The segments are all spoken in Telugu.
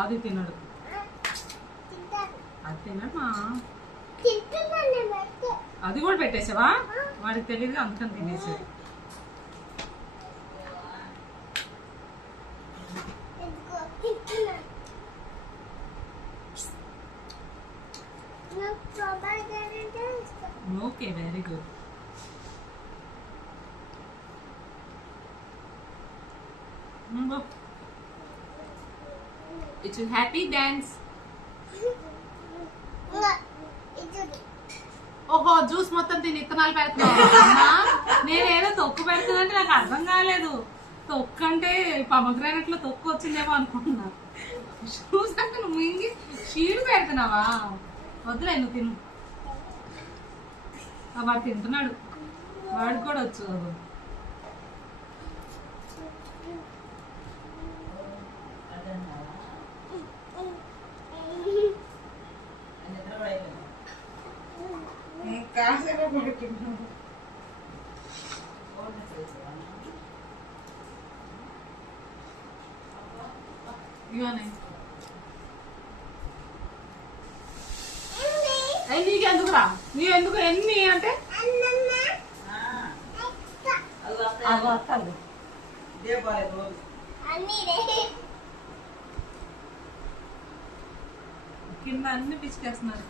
అది తినడు, అది తినమ్మా. అది కూడా పెట్టేసావా? వాడికి తెలియదు అందుకని తినేసాడు. Okay, very good. It's happy dance. ఓహో, జ్యూస్ మొత్తం తిని ఇత్తనాలు పెడుతున్నా. నేనేదో తొక్కు పెడుతుందంటే నాకు అర్థం కాలేదు. తొక్కు అంటే పమగ్రానెట్ లో తొక్కు వచ్చిందేమో అనుకుంటున్నా. జ్యూస్ అంటే నువ్వు మింగి షీడు పెడుతున్నావా? వద్దులే, నువ్వు తిను. వాడు తింటున్నాడు, వాడు కూడా వచ్చు. నీకెందుకురా? నీవెందుకు ఎన్ని అంటే కింద అన్ని పిచ్చికేస్తున్నారు.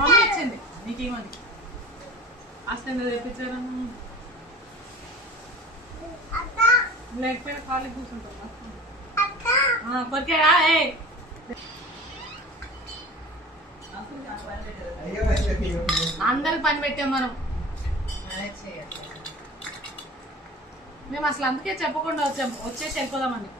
మమ్మీ ఇచ్చింది నీకేమని అసలు తెప్పించారు. లేకపోయినా ఖాళీ కూర్చుంటా. కొరికేరా? అందరికి పని పెట్టాం మనం. మేము అసలు అందుకే చెప్పకుండా వచ్చాము, వచ్చేసి వెళ్ళిపోదామని.